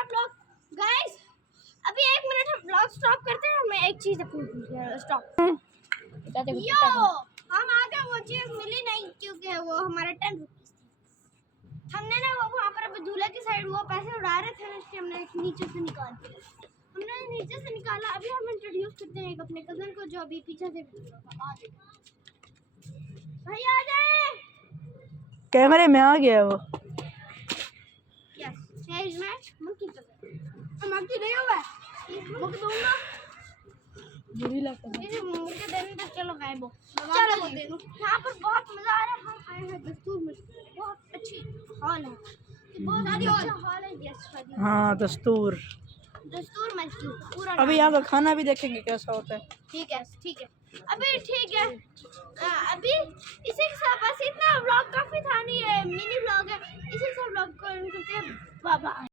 हैं blog guys. अभी 1 minute हम ब्लॉग स्टॉप करते हैं। मैं एक चीज स्टॉप यो हम आ गए। वो चीज मिली नहीं क्योंकि वो हमारा 10 रुपीस थी। हमने ना वो वहाँ पर अभी दूल्हे की साइड वो पैसे उड़ा रहे थे ना, इसलिए हमने नीचे से निकाल दिया। हमने नीचे से निकाला। अभी हम इंट्रोड्यूस करते हैं एक अपने कजन को जो अभी पीछे से भाई आ जाए। कैमरे में आ गया वो। यस हेज में मंकी तो मंकी नहीं हुआ मुझे दूंगा। बुरी लगता है ये मुझे देने तक चलो गायब हो। चलो दे दूं। यहाँ पर बहुत मजा आ रहा है। हम आए हैं दस्तूर में। बहुत अच्छी हॉल है। बहुत अच्छा हॉल है। यस हाँ दस्तूर। दस्तूर मस्जिद पूरा अभी यहाँ का खाना भी देखेंगे कैसा होता है। ठीक है अभी ठीक है। अभी इसी के साथ बस इतना व्लॉग काफी था नहीं है, मिनी व्लॉग है। इसी से व्लॉग को करते हैं। Bye bye.